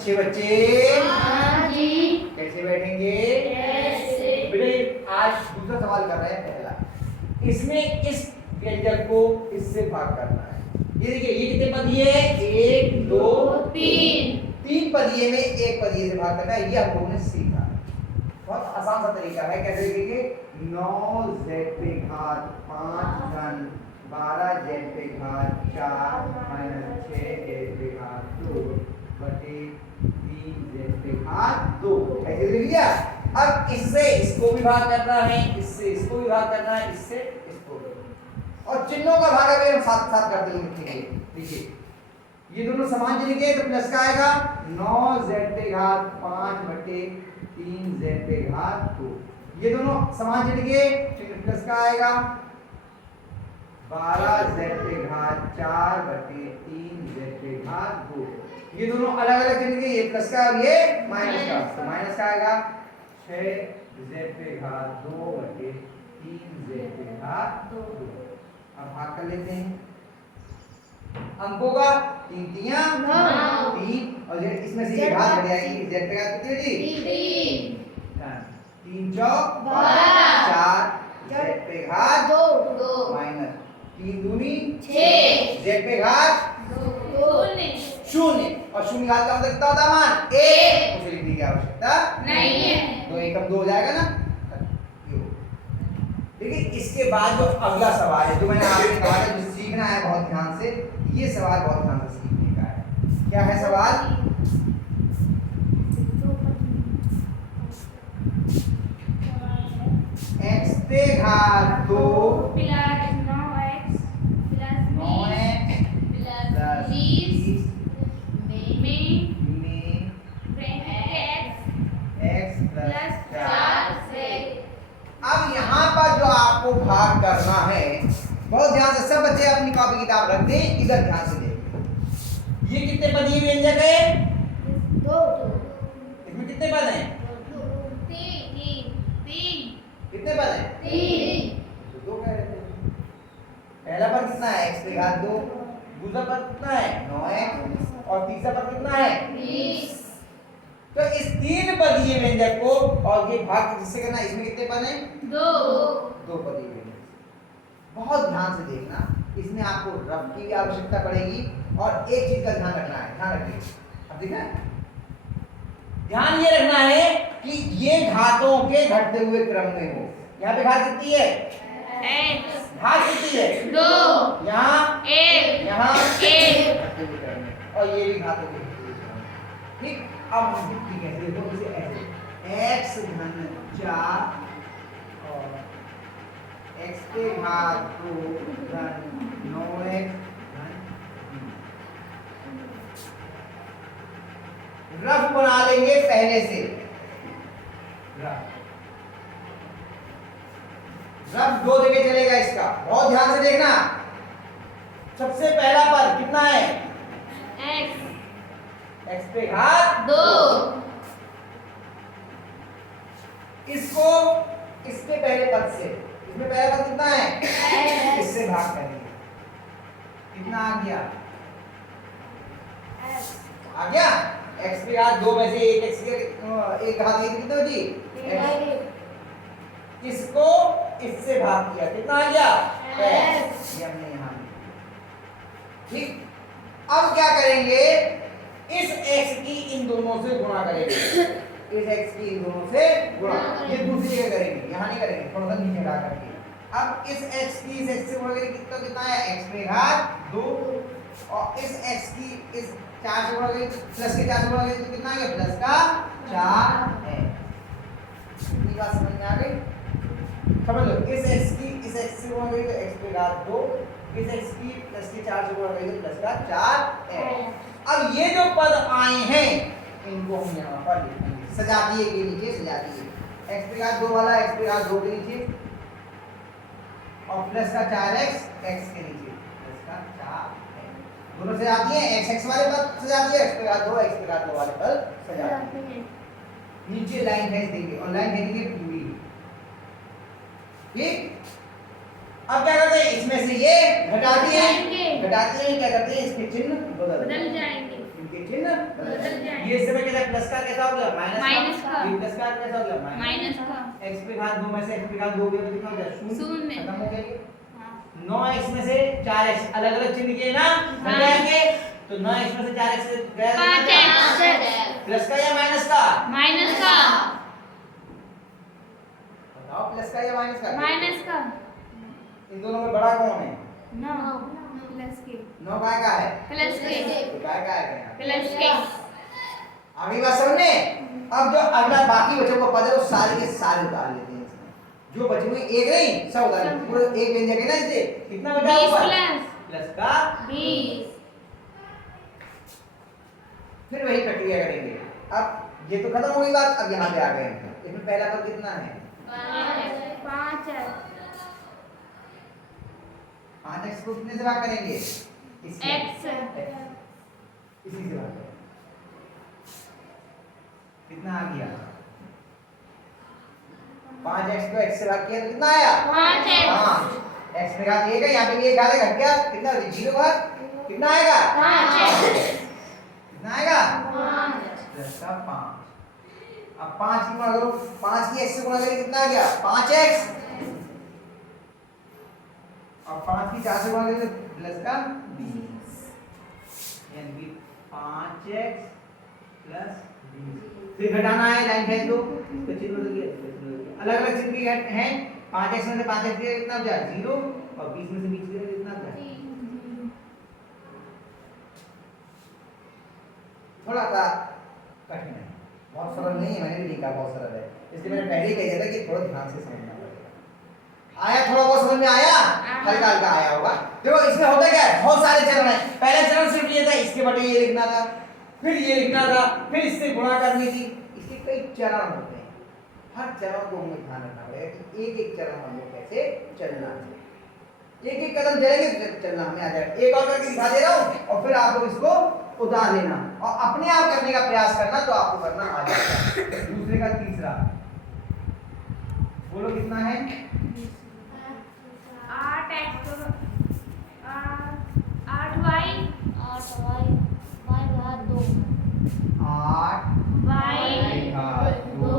अच्छे बच्चे हाँ जी। कैसे बैठेंगे? कैसे? बेटे आज दूसरा सवाल कर रहे हैं। पहला इसमें इस व्यंजक को इससे भाग करना है। ये देखिए ये कितने पदीय है? 1 2 3 3 पदीय में एक पदीय से भाग करना है। ये हम लोगों ने सीखा। बहुत आसान सा तरीका है। कैसे देखिए 9 z पे घात 5 धन 12 z पे घात 4 माइनस 6 z पे घात 2 बटे 3 z पे घात 2 ऐसे लिख लिया। अब इससे इसको भी भाग करना है, इससे इसको भी भाग करना है, इससे इसको भी। और चिन्हों का भाग अभी हम साथ साथ करते हुए लिखेंगे। देखिए ये दोनों समान चिन्ह के तो प्लस का आएगा 9 z पे घात 5 बटे 3 z पे घात 2। ये दोनों समान चिन्ह के चिन्ह प्लस का आएगा 12 z पे घात 4 बटे 3 z पे घात 2। ये दोनों अलग अलग चिन्ह के, ये प्लस का और ये माइनस का, तो माइनस का आएगा 6 z पे घात 2 बटे 3 z पे घात 2। अब भाग कर लेते हैं अंकों का। 3 तियां 3 और इसमें से ये घात बढ़ जाएगी। z पे घात कितनी होगी? 3 चौक 4 z पे घात 2 माइनस 3 दूनी 6 z पे घात 0 और 0 घात का मतलब कितना होता है? मान 1। उसे लिखने की आवश्यकता नहीं है। तो 1 कम 2 हो जाएगा ना। देखिए इसके बाद जो अगला सवाल है जो मैंने आपसे कहा था जो सीखना है बहुत ध्यान से, ये सवाल बहुत ध्यान से सीखने का है। क्या है सवाल? x पे घात 2 plus 9x plus 9x plus 20 में x प्लस 4। 4 से। अब यहाँ पर जो आपको भाग करना है, बहुत ध्यान से सब बच्चे अपनी कॉपी किताब रख दें, इधर ध्यान से देखें। ये कितने पदीय व्यंजक है? 2 इसमें कितने पद हैं? 3 कितने पद हैं? 3 तो 2 कह रहे थे। पहला पद कितना है? x पे घात 2। दूसरा पद कितना है? 9x और तीसरा पद कितना है? 20। तो इस 3 पदीय व्यंजक को और ये भाग जिससे करना, इसमें कितने पद हैं? 2 पदीय व्यंजक। बहुत ध्यान से देखना, इसमें आपको रफ की भी आवश्यकता पड़ेगी और एक चीज का ध्यान रखना है। ध्यान रखिए, अब देखना ध्यान ये रखना है कि ये घातों के घटते हुए क्रम में हो। यहाँ पे घात कितनी है? x घात कितनी है? 2 यहाँ 1 यहाँ 1 घटते हुए क्रम में, और ये भी घातों के घटते हुए क्रम में। ठीक, अब हम लिखते हैं देखो इसे ऐसे x धन 4 और x पे घात 2 धन 9x धन 3। रफ बना लेंगे पहले से। रफ 2 जगह चलेगा इसका, बहुत ध्यान से देखना। सबसे पहला पद कितना है? x पे घात 2 इसको इसके पहले पद से, इसमें पहला पद कितना है? इससे भाग करेंगे। कितना आ गया? आ गया। x पे घात 2 में से एक x के एक घात एक कितना जी? इसको इससे भाग किया, कितना आ गया? ये हमने यहाँ लिखा। ठीक, अब क्या करेंगे? इस x की इन दोनों से गुणा करेंगे। इस x की इन दोनों से गुणा, ये दूसरी जगह करेंगे, यहाँ नहीं करेंगे, थोड़ा सा नीचे ला करके। अब इस x की इस x से गुणा करेंगे, कितना कितना है? x पे घात 2 और इस x की इस 4 से गुणा करेंगे, प्लस के 4 से गुणा करेंगे तो कितना आ गया? प्लस का 4 है। इतनी बात समझ में आ गई? समझ लो, इस x की इस x से गुणा करेंगे तो x पे घात 2, इस x की प्लस के 4 से गुणा करेंगे तो प्लस का 4 है। अब ये जो पद आए हैं इनको हम यहाँ पर लिखेंगे, सजा दिए के नीचे सजा दिए। x पे घात 2 वाला x पे घात 2 के नीचे और प्लस का 4x x के नीचे प्लस का 4 है। दोनों सजा दिए। x वाले पद सजा दिए, x पे घात 2 x पे घात 2 वाले पद सजा दिए। नीचे लाइन खींच देंगे और लाइन खींचेंगे पूरी। ठीक, अब क्या करते हैं? इसमें से ये घटा दिए, क्या करते हैं? इसके चिन्ह बदल जाएंगे। इनके चिन्ह बदल जाएंगे। ये इस समय कैसा प्लस का कैसा हो गया माइनस का। ये प्लस का कैसा हो गया माइनस का। x पे घात 2 में से x पे घात 2 हो गया तो कितना हो गया शून्य। खत्म हो गया ये हाँ। 9x में से 4x अलग-अलग चिन्ह किए ना हाँ। घटाएंगे तो 9x में से 4x से गया 5x। प्लस का या माइनस का माइनस का। बताओ प्लस का या माइनस का माइनस का। इन दोनों में बड़ा कौन है 9 प्लस के। 9 काय का है प्लस के। तो काय का है यहाँ प्लस के। अगली बात समझ में अब जो अगला बाकी बचे हुए पद है वो सारे के सारे उतार लेते हैं इसमें जो बचे हुए एक नहीं सब उतार लेते हैं। पूरा एक व्यंजक है ना इससे कितना बचा 20 हुआ प्लस प्लस का 20। फिर वही प्रक्रिया करेंगे अब ये तो खत्म हो गई बात अब यहाँ पे आ गए हैं इसमें पहला पद कितना है 5x को कितने से भाग करेंगे इससे X। इसी से भाग करें कितना आ गया 5x को x से भाग किया तो कितना आया 5x। x में घात 1 है यहाँ पे भी 1 घात घट गया कितना हो गया 0 भाग कितना आएगा 5x। कितना आएगा 5। प्लस का 5 अब 5 की गुणा करो 5 की x से गुणा करें कितना आ गया 5x अब 5 की 4 से गुणा करें तो प्लस का 20 यानी कि 5x प्लस 20 फिर घटाना है लाइन खींच दो तो चिन्ह बदल गया अलग अलग चिन्ह के घट हैं 5x में से 5x के कितना बचा 0 और 20 में से 20 के कितना बचा थोड़ा सा कठिन है बहुत सरल नहीं है मैंने भी लिखा बहुत सरल है इसलिए मैंने पहले ही कह दिया था कि थोड़ा ध्यान से समझना पड़ेगा आया थोड़ा बहुत समझ में आया हल्का हल्का आया होगा देखो इसमें होता क्या है बहुत सारे चरण है पहला चरण सिर्फ ये था इसके बटे ये लिखना था फिर ये लिखना था फिर इससे गुणा करनी थी इसके कई चरण होते हैं हर चरण को हमें ध्यान रखना पड़ेगा कि एक एक चरण हम लोग कैसे चलना है एक एक कदम चलेंगे तो चलना हमें आ जाएगा एक और करके दिखा दे रहा हूँ और फिर आप लोग इसको उतार लेना और अपने आप करने का प्रयास करना तो आपको करना आ जाएगा दूसरे का तीसरा बोलो कितना है 8x 8y 8 2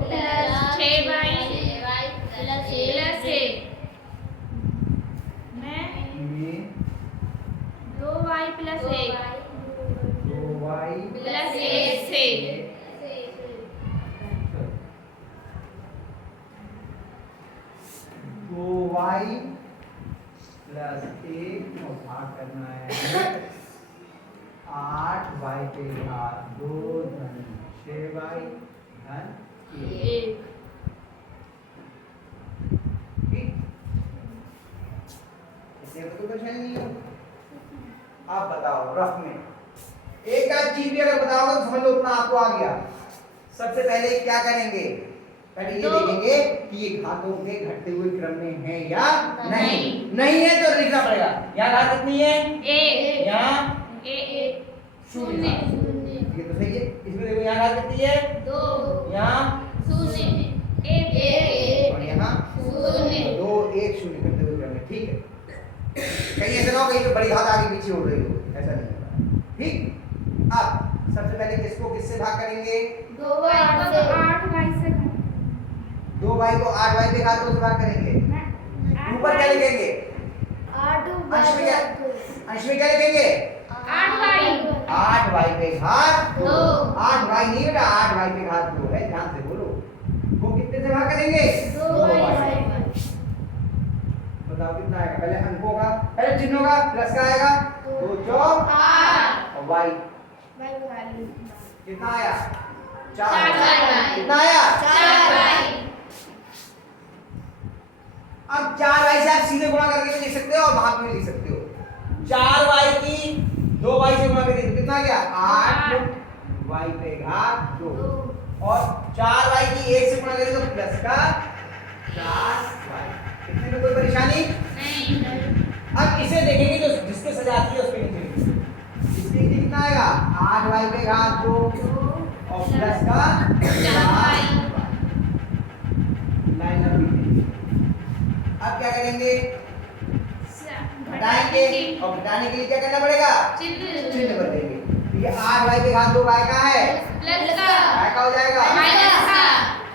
plus 6y plus 1 मैं 2y प्लस 1 2y प्लस 1 से 2y प्लस 1 को भाग करना है 8y पे घात 2 धन 6y धन 1 ठीक इससे तो कुछ है नहीं आप बताओ रफ में एक आध चीज भी अगर बताओगे तो समझ लो उतना आपको आ गया सबसे पहले क्या करेंगे पहले ये देखेंगे कि ये घातों के घटते हुए क्रम में है या नहीं नहीं है तो लिखना पड़ेगा यहाँ घात कितनी है 1 यहाँ 1 शून्य 0 ये तो सही है इसमें देखो यहाँ घात कितनी है 2 यहाँ 0 1 और यहाँ 0 2 1 0 करते हुए क्रम में ठीक है कहीं ऐसा ना हो कहीं पे बड़ी घात आगे पीछे हो रही हो ऐसा नहीं होगा ठीक अब सबसे पहले किसको किससे भाग करेंगे 2y को 8y से 2y को 8y पे घात 2 से भाग करेंगे ऊपर क्या लिखेंगे अंश में क्या लिखेंगे 8y पे घात 2 8y नहीं बेटा 8y पे घात 2 है ध्यान से बोलो वो कितने से भाग करेंगे 2y बताओ कितना आएगा पहले अंकों का पहले चिन्हों का प्लस का आएगा 2 चौक 8 और y कितना आया 4 4y कितना आया 4y अब 4y से आप सीधे गुणा करके भी लिख सकते हो और वहां पे भी लिख सकते हो 4y की 2y से गुणा करके कितना आ गया 8y पे घात 2 और 4y की 1 से गुणा करें तो प्लस का 4y कितने में कोई परेशानी नहीं अब इसे देखेंगे जो जिसके सजाती है उसके नीचे इसके नीचे कितना आएगा 8y पे घात 2 और प्लस का 4y लाइन लंबी अब क्या करेंगे घटाएंगे और घटाने के लिए क्या करना पड़ेगा चिन्ह चिन्ह बदलेंगे तो ये 8y के घात 2 काय का है? प्लस का काय का हो जाएगा? माइनस का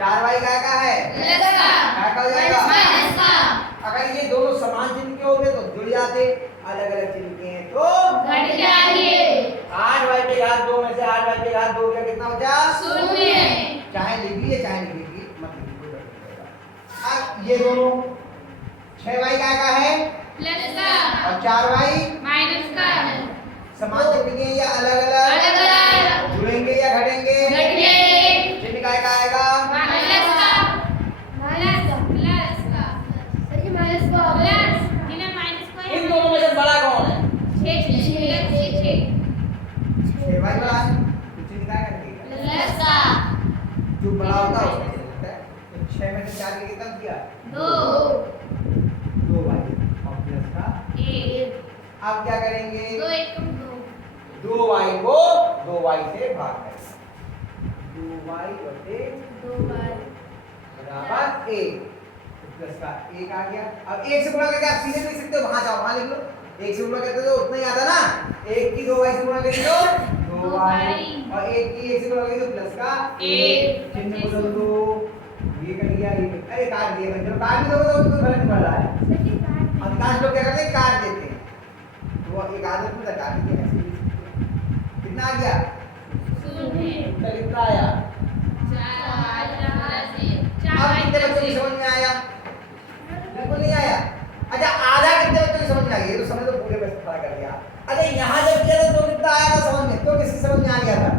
4y काय का है? प्लस का काय का हो जाएगा? माइनस का अगर ये दोनों समान चिन्ह के होते तो जुड़ जाते, अलग अलग चिन्ह के हैं तो घट जाएंगे 8y के घात 2 में से 8y के घात 2 का कितना बचा? शून्य चाहे लिख लीजिए चाहे लिख लीजिए मत लिखिए, कोई फर्क नहीं पड़ेगा। अब ये दोनों 6y काय का है प्लस का और 4y माइनस का समान चिन्ह के हैं या अलग अलग? अलग अलग जुड़ेंगे या घटेंगे? घट जाएंगे चिन्ह काय का आएगा? माइनस का प्लस का सर जी माइनस का प्लस जिन्हें माइनस को इन दोनों में से बड़ा कौन है? 6 6y बड़ा है तो चिन्ह काय करेंगे? प्लस का जो बड़ा होता है उसका चिन्ह होता है। तो 6 में से 4 के कितना किया? 2 2y और प्लस का 1 अब क्या करेंगे? 2 1 2 2y को 2y से भाग करेंगे। 2y बटे 2 बराबर 1 प्लस का 1 आ गया। अब 1 से गुणा करके आप सीधे लिख सकते हो, वहां जाओ वहां लिख लो। 1 से गुणा करते तो उतना ही आता ना, 1 की 2y से गुणा करें तो 2y और 1 की 1 से गुणा करें तो प्लस का 1 चिन्ह बदल दो। ये कर दिया, ये अरे काट दिया, चलो काट भी दोगे तो कोई फर्क नहीं पड़ रहा है। अधिकांश लोग क्या करते हैं काट देते हैं, तो वो एक आदत में काट दिया ऐसे ही। कितना आ गया? उत्तर कितना आया? अब कितने बच्चों की समझ में आया? बिल्कुल नहीं आया। अच्छा आधा कितने बच्चों की समझ में आ गई? ये तो समझ लो पूरे में खड़ा कर दिया। अच्छा यहाँ जब किया था तो कितना आया था समझ में? तो किसकी समझ में आ गया था?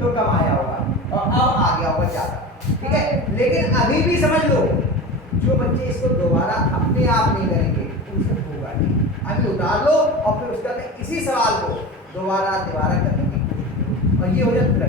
तो कम आया होगा और अब आ गया होगा ज्यादा, ठीक है। लेकिन अभी भी समझ लो, जो बच्चे इसको दोबारा अपने आप नहीं करेंगे उनसे होगा नहीं। अभी उतार लो और फिर उसके बाद इसी सवाल को दोबारा करने की कोशिश करो और ये हो जाए पूरा।